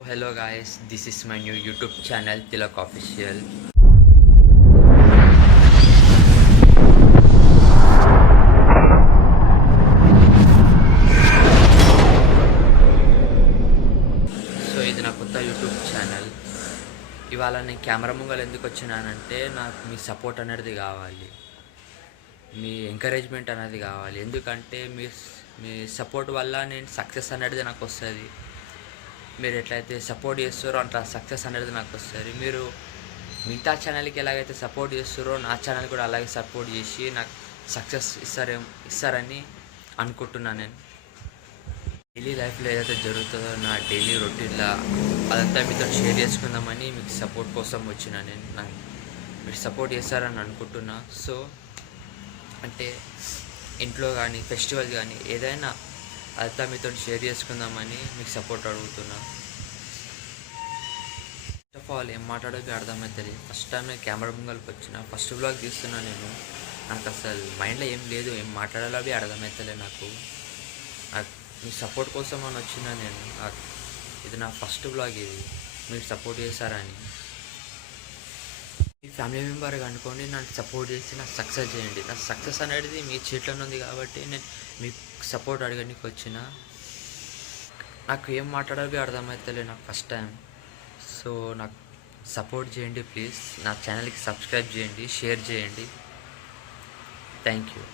Hello guys, this is my new YouTube channel Tilak Official. So ఇది నా కొత్త YouTube channel. ఇవాళ నేను కెమెరా ముంగలు ఎందుకు వచ్చినానంటే నాకు మీ సపోర్ట్ అనేది కావాలి, మీ ఎంకరేజ్మెంట్ అనేది కావాలి. ఎందుకంటే మీ సపోర్ట్ వల్ల నేను సక్సెస్ అనేది నాకు వస్తుంది. మీరు ఎట్లయితే సపోర్ట్ చేస్తారో అట్లా సక్సెస్ అనేది నాకు వస్తుంది. మీరు మిగతా ఛానల్కి ఎలాగైతే సపోర్ట్ చేస్తారో నా ఛానల్ కూడా అలాగే సపోర్ట్ చేసి నాకు సక్సెస్ ఇస్తారని అనుకుంటున్నాను. నేను డైలీ లైఫ్లో ఏదైతే జరుగుతుందో నా డైలీ రొటీన్లో అదంతా మీతో షేర్ చేసుకుందామని మీకు సపోర్ట్ కోసం వచ్చిన నేను. మీరు సపోర్ట్ చేస్తారని అనుకుంటున్నా. సో అంటే ఇంట్లో కానీ ఫెస్టివల్ కానీ ఏదైనా అదంతా మీతో షేర్ చేసుకుందామని మీకు సపోర్ట్ అడుగుతున్నా. ఫస్ట్ ఆఫ్ ఆల్ ఏం మాట్లాడోకి అర్థమవుతుంది. ఫస్ట్ టైం నేను కెమెరా ముంగల్కి వచ్చిన ఫస్ట్ బ్లాగ్ తీస్తున్నా నేను. నాకు అసలు మైండ్లో ఏం లేదు, ఏం మాట్లాడాలో అవి అర్థమవుతలే నాకు. మీ సపోర్ట్ కోసం అని వచ్చిన నేను. ఇది నా ఫస్ట్ బ్లాగ్, ఇది మీరు సపోర్ట్ చేశారని. మీ ఫ్యామిలీ మెంబర్గా అనుకోండి, నాకు సపోర్ట్ చేసి నాకు సక్సెస్ చేయండి. నా సక్సెస్ అనేది మీ చేతిలోనే ఉంది కాబట్టి నేను మీకు సపోర్ట్ అడగడానికి వచ్చిన. నాకు ఏం మాట్లాడాలి అర్థమవుతలే నాకు ఫస్ట్ టైం. సో నాకు సపోర్ట్ చేయండి ప్లీజ్. నా ఛానల్కి సబ్స్క్రైబ్ చేయండి, షేర్ చేయండి. Thank you.